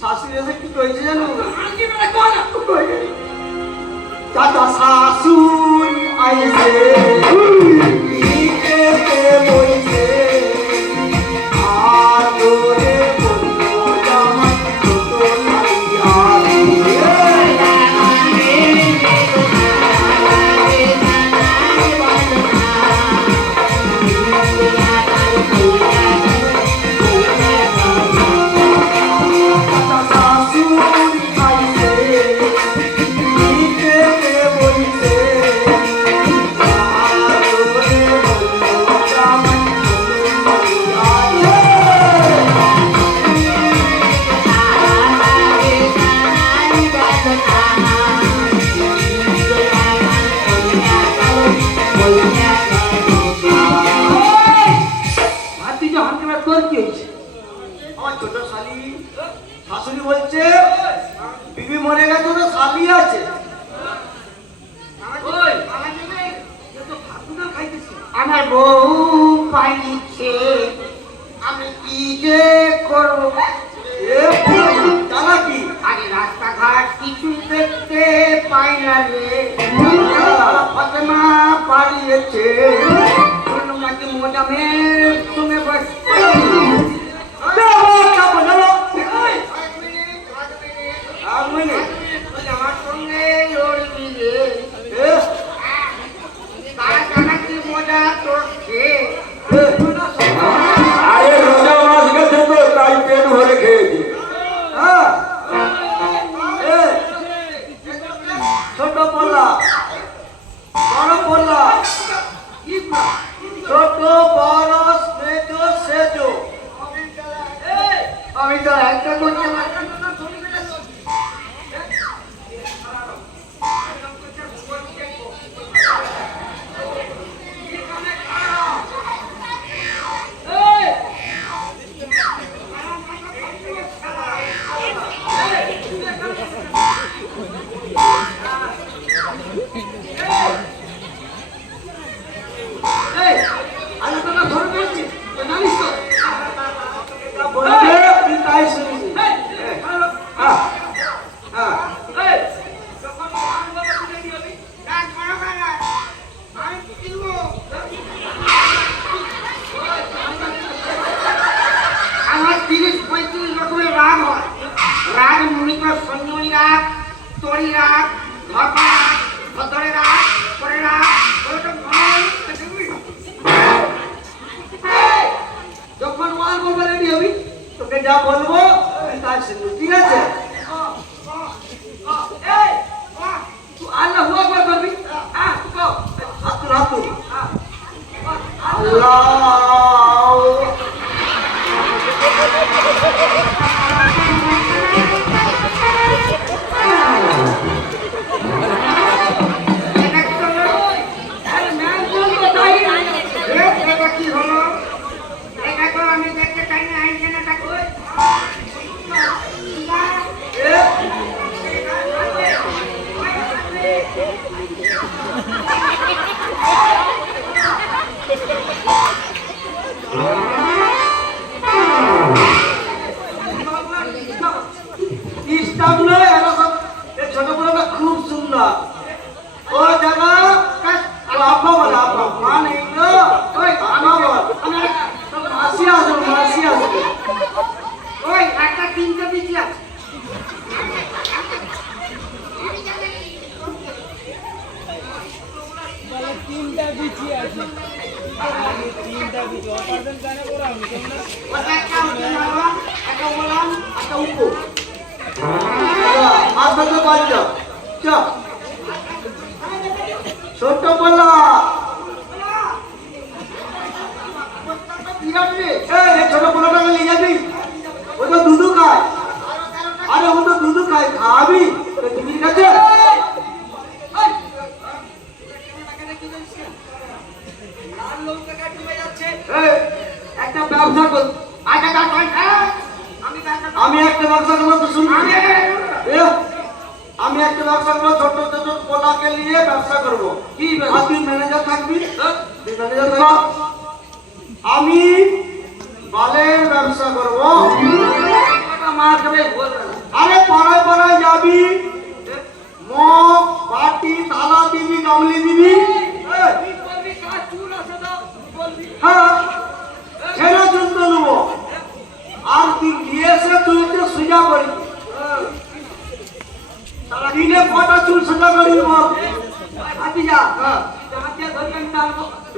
শাশুড়ি এসে কি কইছে জানো? দাদা শাশুড়ি আইছে।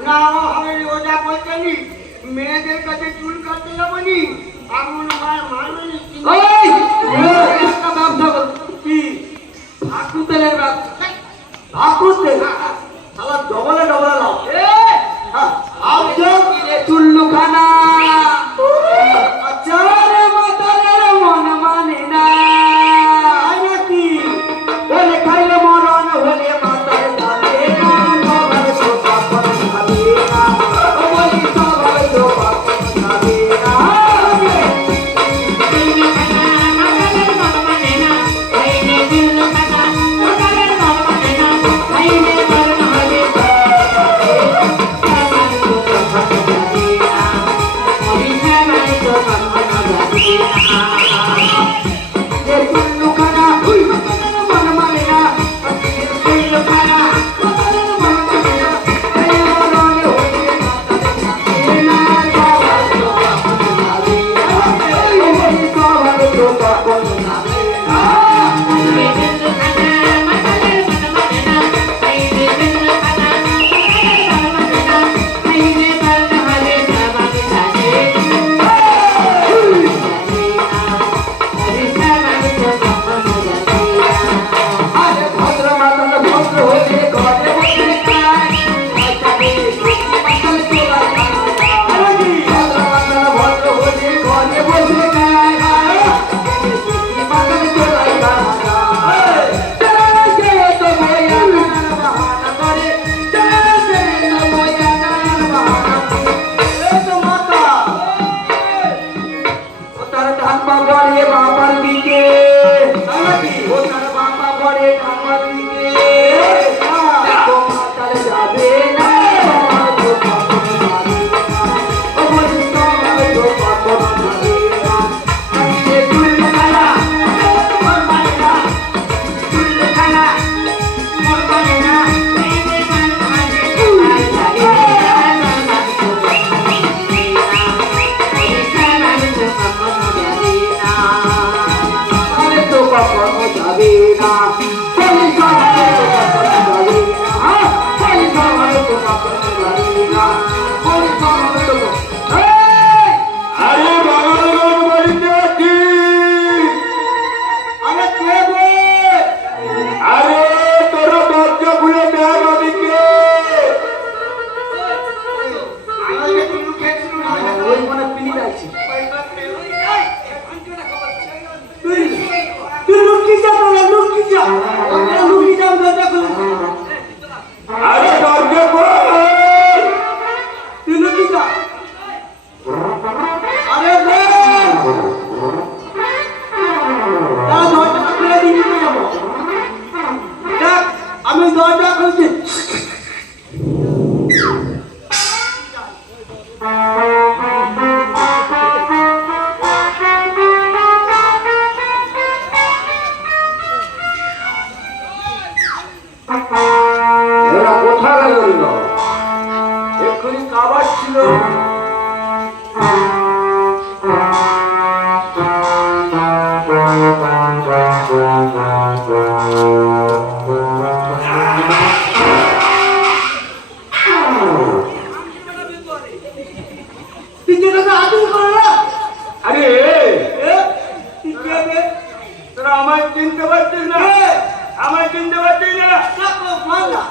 নাও হবে ওটা বলছেনি মেয়েদের কাছে চুল কাটতে যাবনি আঙুল মার মারবেনি একটা ব্যবসা বলছি কি ভাকু তেলের ব্যবসা ভাকু তেল সালা চুল্লুখানা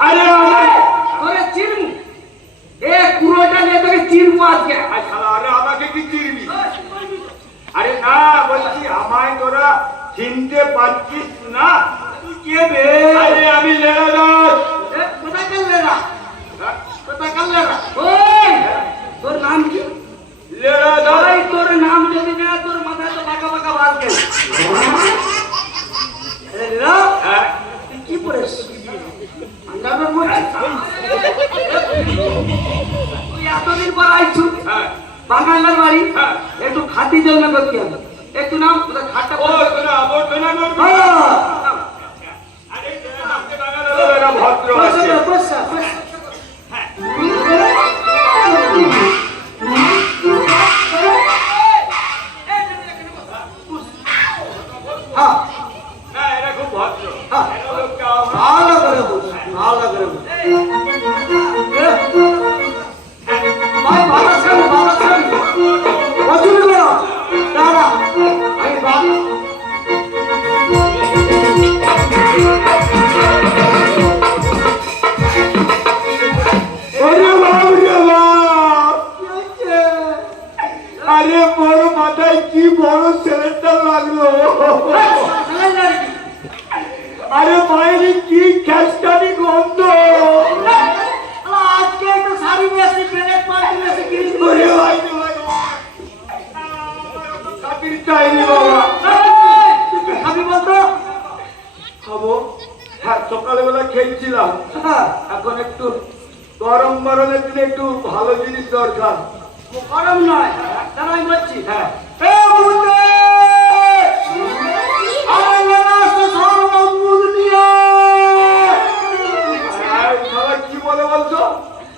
আরে আমার তোরে চিরমু এ কুরোটা নিয়ে তোকে চিরমু আজকে না বলছি আমায় তোরা চিনতে পারছিস না? তুই কে বে আরে আমি লেরা দাস কোথায় কাল লেরা? কোথায় কাল লেরা? তোর নাম কি? লেরা দাস তোর নাম যদি না তোর মাথায় তো বাঁকা বাঁকা বাল কেন? হ্যাঁ। লেরা হ্যাঁ। তুই কি পড়েছ আন্দাজের তুই এতদিন পর আইছ হ্যাঁ। বাঙালার বাড়ি হ্যাঁ। একটু খাতি জন্য করতে হবে একটু নাম ওটা খাটটা ও তোরা আবর্জনা করবি হ্যাঁ। আরে তোরা ভদ্র আছে। মাথায় কি বড় ছেলেটা লাগল? আরে বাইরে কি খ্যাস্টানি গন্ধ? আজকে একটু শাড়ি নিয়ে আসি প্লেনের পাল্টি নিয়ে আসি কিনে দিবো। ওরে ভাই রে চাইনি বাবা। খাবি বলতো খাব? হ্যাঁ সকালবেলা খেয়েছিলাম। হ্যাঁ, এখন একটু গরম গরমের দিনে একটু ভালো জিনিস দরকার। গরম নয়। দাঁড়া আমি বলছি হ্যাঁ।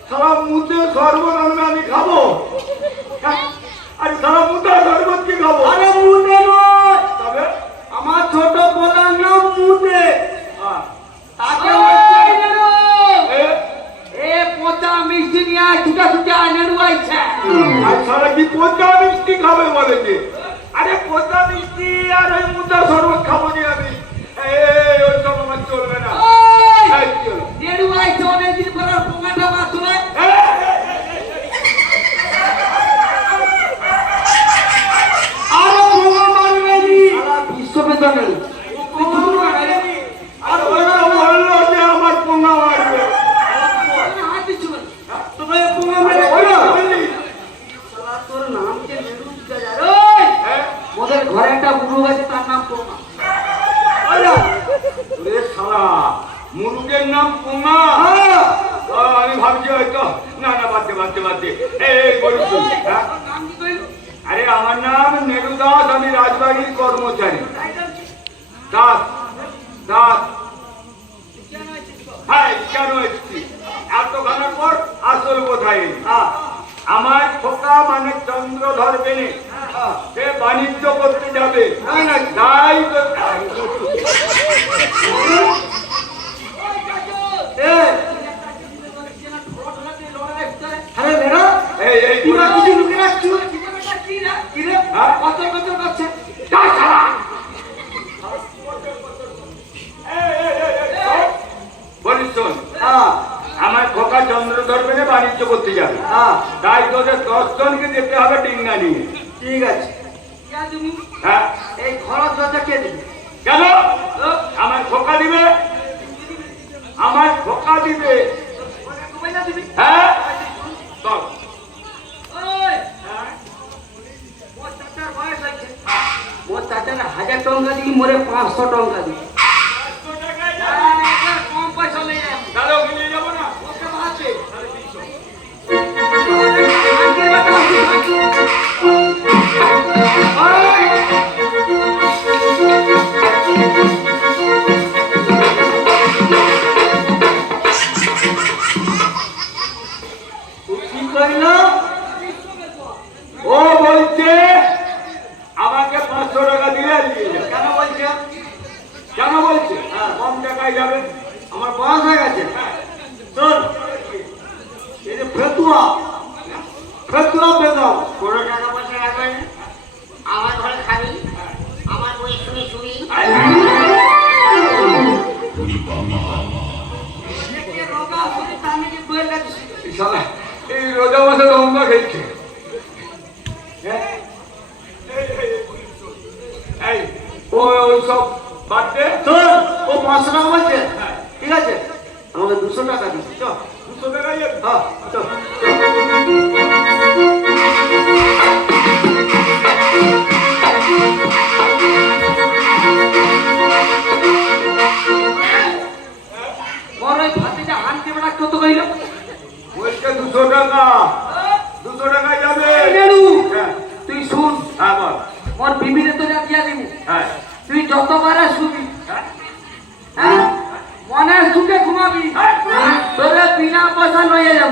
সারা মুতে সর্বধর্মে আমি খাব। হ্যাঁ? আরে সারা মুতে সর্বত কি খাব? আরে মুদে নয়। তবে? আমার ছোট বলার নাম মুদে হ্যাঁ। তাকে সারা কি মিষ্টি খাবে বলেছে আরে পোচা মিষ্টি আর ওই শরবত খাব নি আমি এই ওই সব আমার চলবে না অনেকদিন পরে বাঁচলে এই, আরে মারবে বিশ্ববিদ্যালয় আর ওরা বলল যে আমার পোঙা মারবে হাত দিচ্ছ তোমায় পোঙা মেরে ওরা বললি? তোর নাম কে নেড়ু দিতে যা রে হ্যাঁ? ওদের ঘরে একটা বুড়ো আছে তার নাম পোঙা ওরে শালা মুরুগের নাম পোঙা হ্যাঁ। আমি ভাবছি হয়তো না না বাদ দে বাদ দে বাদ দে। এই বলুন তো, হ্যাঁ? আরে আমার নাম নেড়ু দাস আমি রাজবাড়ির কর্মচারী। দাস দাস। হ্যাঁ কেন এসছি এতখানা পর আসল কোথায় আমার খোকা মানে চন্দ্র ধরবে সে বাণিজ্য করতে যাবে? তাই তো আমার খোকা চন্দ্র ধরবে নে বাণিজ্য করতে যাবে। হ্যাঁ। তাই তোদের দশ জনকে যেতে হবে ডিঙ্গা নিয়ে। ঠিক আছে। হ্যাঁ। এই খরচ কে দিবে? কেন? আমার খোকা দিবে? আমার ধোকা দিবে। হ্যাঁ? চাচা না হাজার টঙ্কা দিই মোরে পাঁচশো টঙ্কা দিই ও পাঁচশো টাকা বলছে ঠিক আছে আমাকে দুশো টাকা দিচ্ছি চ দুশো টাকা যতবার মারা শুবি। হ্যাঁ? মনের সুখে ঘুমাবি। হ্যাঁ। তোরা বিনা পয়সা লয়ে যাব।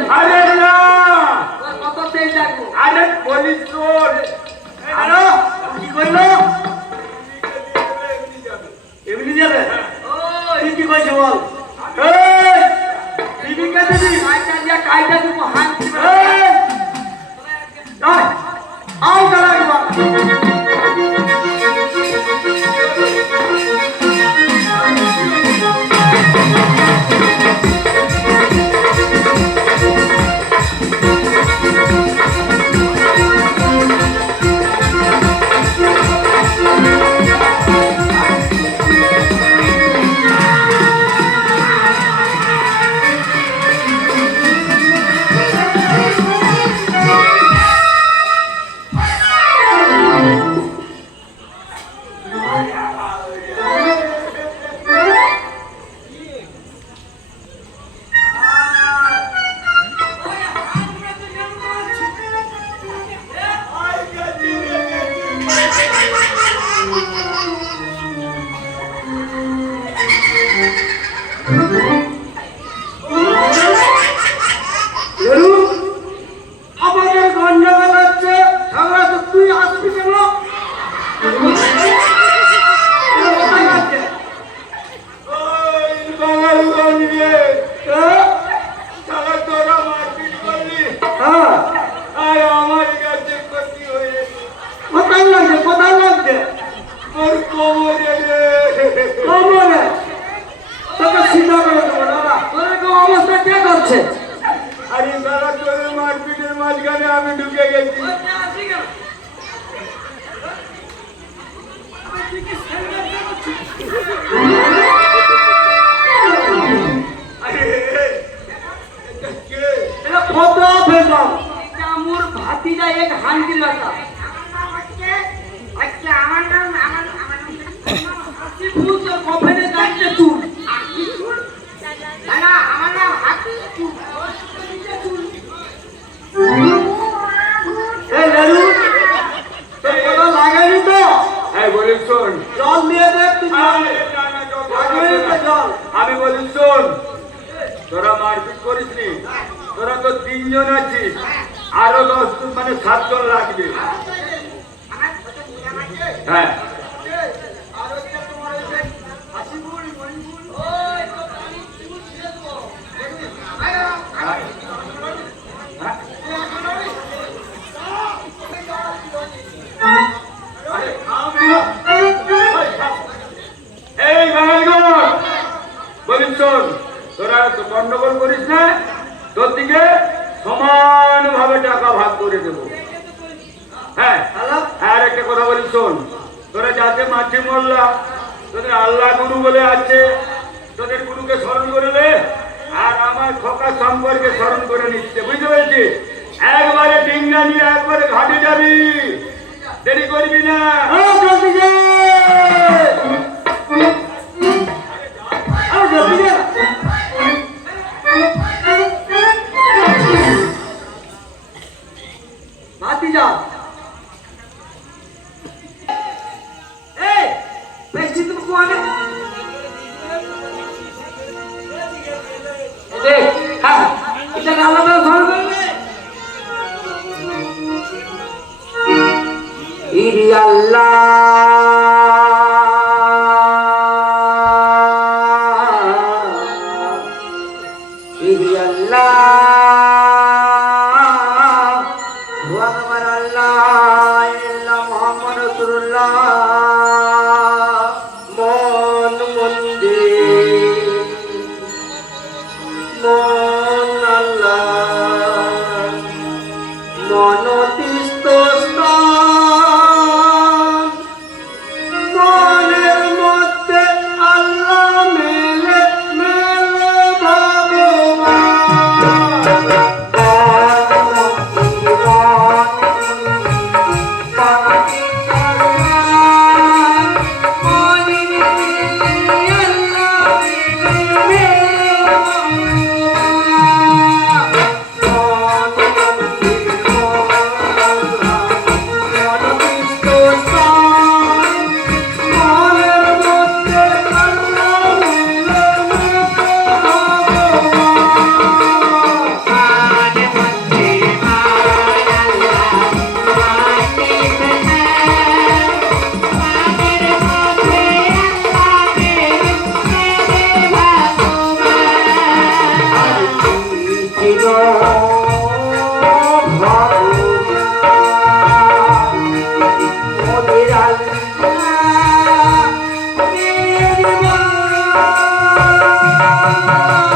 Música